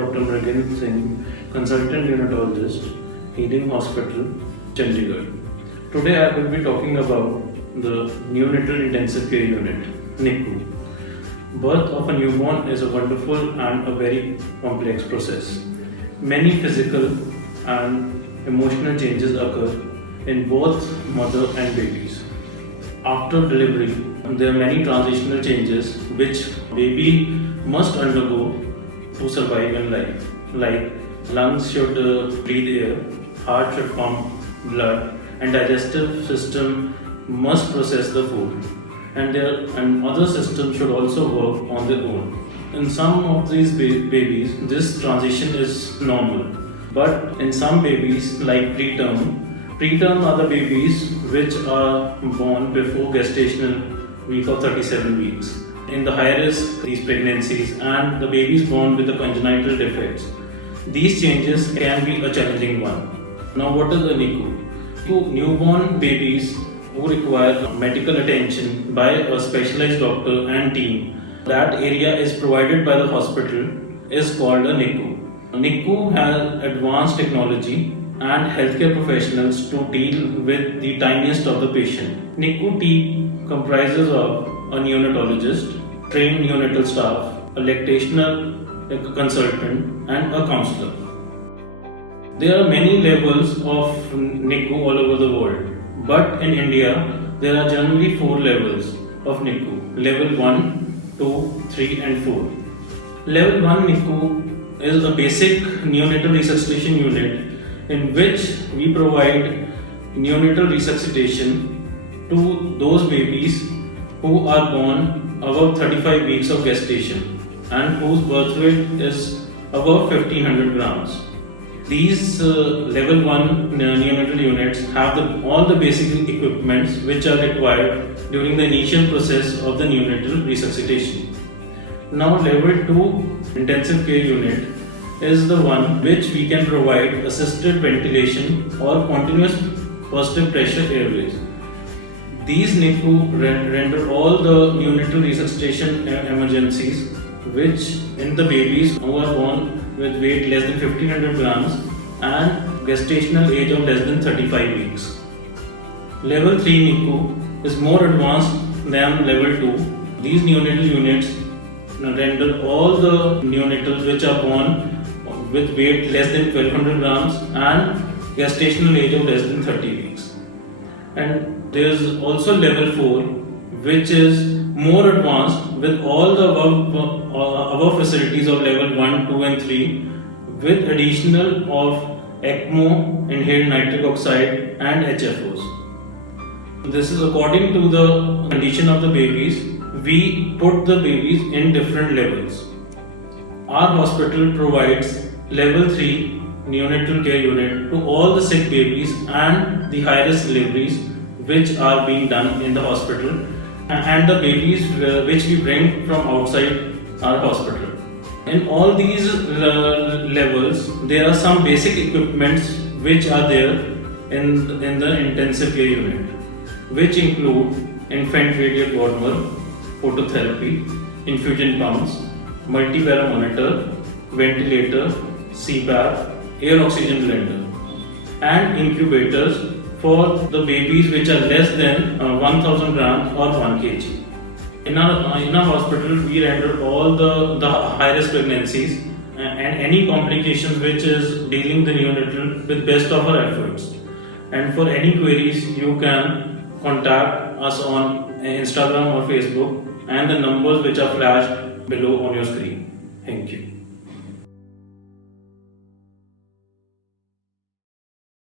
Dr. Mrigan Singh, consultant neonatologist, Healing Hospital, Chandigarh. Today I will be talking about the Neonatal Intensive Care Unit, NICU. Birth of a newborn is a wonderful and a very complex process. Many physical and emotional changes occur in both mother and babies. After delivery, there are many transitional changes which baby must undergo to survive in life. Like lungs should breathe air, heart should pump blood, and digestive system must process the food. And other systems should also work on their own. In some of these babies, this transition is normal. But in some babies, like preterm are the babies which are born before gestational week of 37 weeks. In the high risk, these pregnancies and the babies born with the congenital defects, these changes can be a challenging one. Now, what is the NICU? Newborn babies who require medical attention by a specialized doctor and team. That area is provided by the hospital is called a NICU. NICU has advanced technology and healthcare professionals to deal with the tiniest of the patient. NICU team comprises of a neonatologist, trained neonatal staff, a lactational consultant, and a counselor. There are many levels of NICU all over the world, but in India there are generally 4 levels of NICU: level 1, 2, 3, and 4. Level 1 NICU is a basic neonatal resuscitation unit in which we provide neonatal resuscitation to those babies who are born above 35 weeks of gestation and whose birth weight is above 1500 grams. These level 1 neonatal units have all the basic equipments which are required during the initial process of the neonatal resuscitation. Now, level 2 intensive care unit is the one which we can provide assisted ventilation or continuous positive pressure airways. These NICU render all the neonatal resuscitation emergencies which in the babies who are born with weight less than 1500 grams and gestational age of less than 35 weeks. Level 3 NICU is more advanced than level 2. These neonatal units render all the neonatals which are born with weight less than 1200 grams and gestational age of less than 30 weeks. And there is also level 4 which is more advanced with all the above facilities of level 1, 2 and 3 with additional of ECMO, inhaled nitric oxide and HFOs. This is according to the condition of the babies. We put the babies in different levels. Our hospital provides level 3 neonatal care unit to all the sick babies and the high risk deliveries which are being done in the hospital and the babies which we bring from outside our hospital. In all these levels, there are some basic equipments which are there in the intensive care unit, which include infant radial warmer, phototherapy, infusion pumps, multi-para monitor, ventilator, CPAP, air oxygen blender, and incubators for the babies which are less than 1000 grams or 1 kg. In our hospital, we render all the high risk pregnancies and any complications which is dealing the neonatal with best of our efforts. And for any queries, you can contact us on Instagram or Facebook and the numbers which are flashed below on your screen. Thank you.